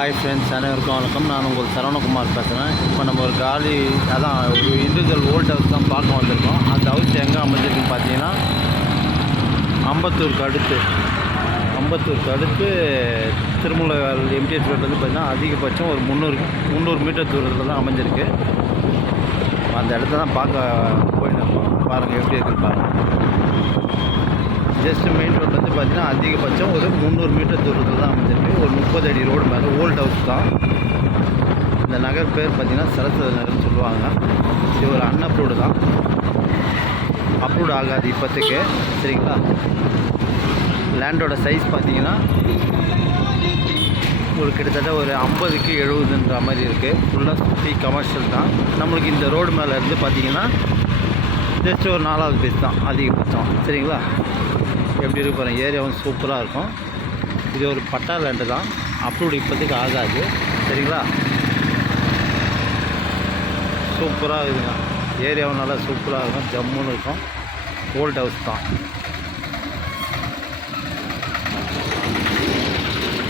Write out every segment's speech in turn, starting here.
Hi friends, அனைவருக்கும் வணக்கம். நான் உங்கள் சரவணகுமார் பேசுகிறேன். இப்போ நம்ம ஒரு காலி ஒரு இண்டிவிஜுவல் ஓல்ட் ஹவுஸ் தான் பார்க்க வந்திருக்கோம். அந்த ஹவுஸ் எங்கே அமைஞ்சிருக்குன்னு பார்த்தீங்கன்னா அம்பத்தூருக்கு அடுத்து திருமலை எம்டிஎஸ் ரோட்லேருந்து பார்த்தீங்கன்னா அதிகபட்சம் ஒரு 300 மீட்டர் தூரத்தில் தான் அமைஞ்சிருக்கு. அந்த இடத்த தான் பார்க்க போயிட்டு இருக்கோம். பாருங்கள் எப்படி இருக்குன்னு பாருங்கள். ஜஸ்ட் மெயின் ரோட்லேருந்து பார்த்தீங்கன்னா அதிகபட்சம் ஒரு 300 மீட்டர் தூரத்தில் தான் அமைஞ்சிருக்கு. ஒரு 30 அடி ரோடு மேலே ஓல்ட் ஹவுஸ் தான். இந்த நகர் பேர் பார்த்தீங்கன்னா சரஸ்வதி நகர்னு சொல்லுவாங்க. இது ஒரு அன்அப்ரூவ்டு தான், அப்ரூவ்டு ஆகாது இப்போத்துக்கு. சரிங்களா? லேண்டோட சைஸ் பார்த்தீங்கன்னா ஒரு கிட்டத்தட்ட ஒரு 50க்கு 70ன்ற மாதிரி இருக்குது. ஃபுல்லாக சுற்றி கமர்ஷியல் தான். நம்மளுக்கு இந்த ரோடு மேலே இருந்து பார்த்தீங்கன்னா ஜஸ்ட் ஒரு 4வது பேஸ் தான் அதிகபட்சம். சரிங்களா? எப்படி இருக்கு பாருங்கள். ஏரியாவும் சூப்பராக இருக்கும். இது ஒரு பட்டா லேண்டு தான், அப்ரூவ்டு இப்போதைக்கு ஆகாது. சரிங்களா? சூப்பராக இருக்குங்க. ஏரியாவும் நல்லா சூப்பராக இருக்கும், ஜம்முன்னு இருக்கும். ஓல்ட் ஹவுஸ் தான்.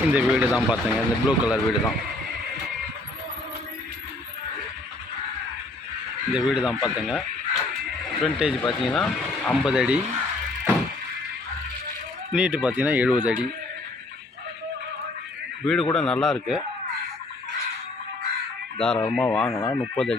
இந்த வீடு தான் பார்த்தேங்க, இந்த ப்ளூ கலர் வீடு தான். இந்த வீடு தான் பார்த்தேங்க. ஃப்ரண்டேஜ் பார்த்தீங்கன்னா 50 அடி, நீட்டு பார்த்தீங்கன்னா 70 அடி. வீடு கூட நல்லா இருக்குது, தாராளமாக வாங்கலாம். 30 அடி